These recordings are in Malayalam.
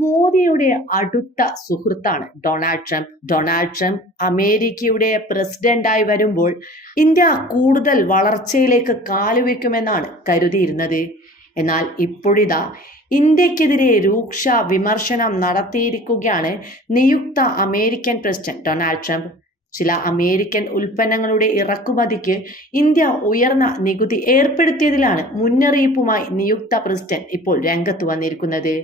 മോദിയുടെ അടുത്ത സുഹൃത്താണ് ഡൊണാൾഡ് ട്രംപ്. ഡൊണാൾഡ് ട്രംപ് അമേരിക്കയുടെ പ്രസിഡന്റായി വരുമ്പോൾ ഇന്ത്യ കൂടുതൽ വളർച്ചയിലേക്ക് കാലുവെക്കുമെന്നാണ് കരുതിയിരുന്നത്. എന്നാൽ ഇപ്പോഴിതാ ഇന്ത്യക്കെതിരെ രൂക്ഷ വിമർശനം നടത്തിയിരിക്കുകയാണ് നിയുക്ത അമേരിക്കൻ പ്രസിഡന്റ് ഡൊണാൾഡ് ട്രംപ്. ചില അമേരിക്കൻ ഉൽപ്പന്നങ്ങളുടെ ഇറക്കുമതിക്ക് ഇന്ത്യ ഉയർന്ന നികുതി ഏർപ്പെടുത്തിയതിലാണ് മുന്നറിയിപ്പുമായി നിയുക്ത പ്രസിഡന്റ് ഇപ്പോൾ രംഗത്ത് വന്നിരിക്കുന്നത്.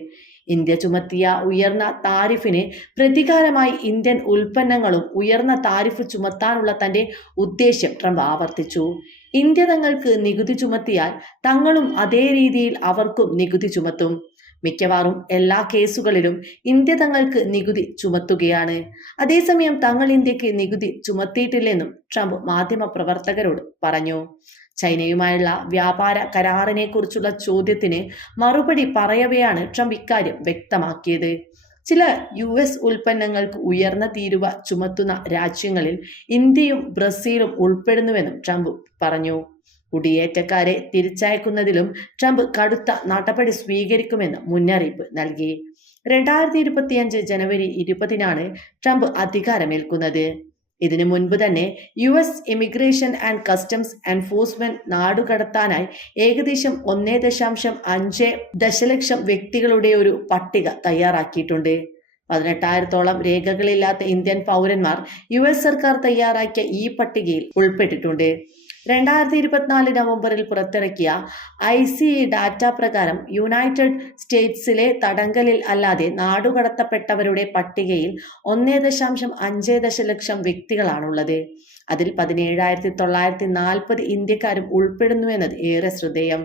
ഇന്ത്യ ചുമത്തിയ ഉയർന്ന താരിഫിന് പ്രതികാരമായി ഇന്ത്യൻ ഉൽപ്പന്നങ്ങളും ഉയർന്ന താരിഫ് ചുമത്താനുള്ള തന്റെ ഉദ്ദേശ്യം ട്രംപ് ആവർത്തിച്ചു. ഇന്ത്യ തങ്ങൾക്ക് നികുതി ചുമത്തിയാൽ തങ്ങളും അതേ രീതിയിൽ അവർക്കും നികുതി ചുമത്തും. മിക്കവാറും എല്ലാ കേസുകളിലും ഇന്ത്യ തങ്ങൾക്ക് നികുതി ചുമത്തുകയാണ്. അതേസമയം തങ്ങൾ ഇന്ത്യയ്ക്ക് നികുതി ചുമത്തിയിട്ടില്ലെന്നും ട്രംപ് മാധ്യമപ്രവർത്തകരോട് പറഞ്ഞു. ചൈനയുമായുള്ള വ്യാപാര കരാറിനെ കുറിച്ചുള്ള ചോദ്യത്തിന് മറുപടി പറയവെയാണ് ട്രംപ് ഇക്കാര്യം വ്യക്തമാക്കിയത്. ചില യു എസ് ഉൽപ്പന്നങ്ങൾക്ക് ഉയർന്ന തീരുവ ചുമത്തുന്ന രാജ്യങ്ങളിൽ ഇന്ത്യയും ബ്രസീലും ഉൾപ്പെടുന്നുവെന്നും ട്രംപ് പറഞ്ഞു. കുടിയേറ്റക്കാരെ തിരിച്ചയക്കുന്നതിലും ട്രംപ് കടുത്ത നടപടി സ്വീകരിക്കുമെന്ന് മുന്നറിയിപ്പ് നൽകി. രണ്ടായിരത്തി ഇരുപത്തിയഞ്ച് ജനുവരി ഇരുപതിനാണ് ട്രംപ് അധികാരമേൽക്കുന്നത്. ഇതിനു മുൻപ് തന്നെ U S immigration and customs enforcement നാടുകടത്താനായി ഏകദേശം ഒന്നേ ദശാംശം അഞ്ച് ദശലക്ഷം വ്യക്തികളുടെ ഒരു പട്ടിക തയ്യാറാക്കിയിട്ടുണ്ട്. പതിനെട്ടായിരത്തോളം രേഖകളില്ലാത്ത ഇന്ത്യൻ പൗരന്മാർ യു എസ് സർക്കാർ തയ്യാറാക്കിയ ഈ പട്ടികയിൽ ഉൾപ്പെട്ടിട്ടുണ്ട്. രണ്ടായിരത്തി ഇരുപത്തിനാല് നവംബറിൽ പുറത്തിറക്കിയ ഐ സി ഡാറ്റ പ്രകാരം യുണൈറ്റഡ് സ്റ്റേറ്റ്സിലെ തടങ്കലിൽ അല്ലാതെ നാടുകടത്തപ്പെട്ടവരുടെ പട്ടികയിൽ ഒന്നേ ദശാംശം അഞ്ച് ദശലക്ഷം വ്യക്തികളാണുള്ളത്. അതിൽ പതിനേഴായിരത്തി തൊള്ളായിരത്തി നാൽപ്പത് ഇന്ത്യക്കാരും ഉൾപ്പെടുന്നു എന്നത് ഏറെ ശ്രദ്ധേയം.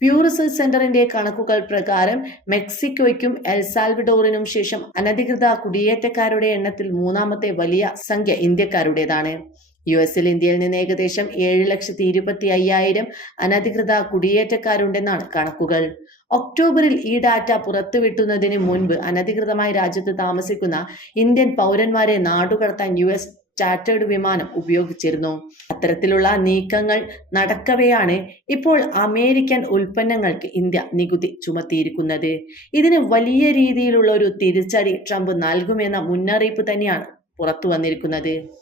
പ്യൂ റിസർച്ച് സെന്ററിന്റെ കണക്കുകൾ പ്രകാരം മെക്സിക്കോയ്ക്കും എൽസാൽവഡോറിനും ശേഷം അനധികൃത കുടിയേറ്റക്കാരുടെ എണ്ണത്തിൽ മൂന്നാമത്തെ വലിയ സംഖ്യ ഇന്ത്യക്കാരുടേതാണ്. യു എസിൽ ഇന്ത്യയിൽ നിന്ന് ഏകദേശം ഏഴ് ലക്ഷത്തി ഇരുപത്തി അയ്യായിരം അനധികൃത കുടിയേറ്റക്കാരുണ്ടെന്നാണ് കണക്കുകൾ. ഒക്ടോബറിൽ ഈ ഡാറ്റ പുറത്തുവിട്ടുന്നതിന് മുൻപ് അനധികൃതമായി രാജ്യത്ത് താമസിക്കുന്ന ഇന്ത്യൻ പൗരന്മാരെ നാടുകടത്താൻ യു എസ് ചാർട്ടേഡ് വിമാനം ഉപയോഗിച്ചിരുന്നു. അത്തരത്തിലുള്ള നീക്കങ്ങൾ നടക്കവെയാണ് ഇപ്പോൾ അമേരിക്കൻ ഉൽപ്പന്നങ്ങൾക്ക് ഇന്ത്യ നികുതി ചുമത്തിയിരിക്കുന്നത്. ഇതിന് വലിയ രീതിയിലുള്ള ഒരു തിരിച്ചടി ട്രംപ് നൽകുമെന്ന മുന്നറിയിപ്പ് തന്നെയാണ് പുറത്തു വന്നിരിക്കുന്നത്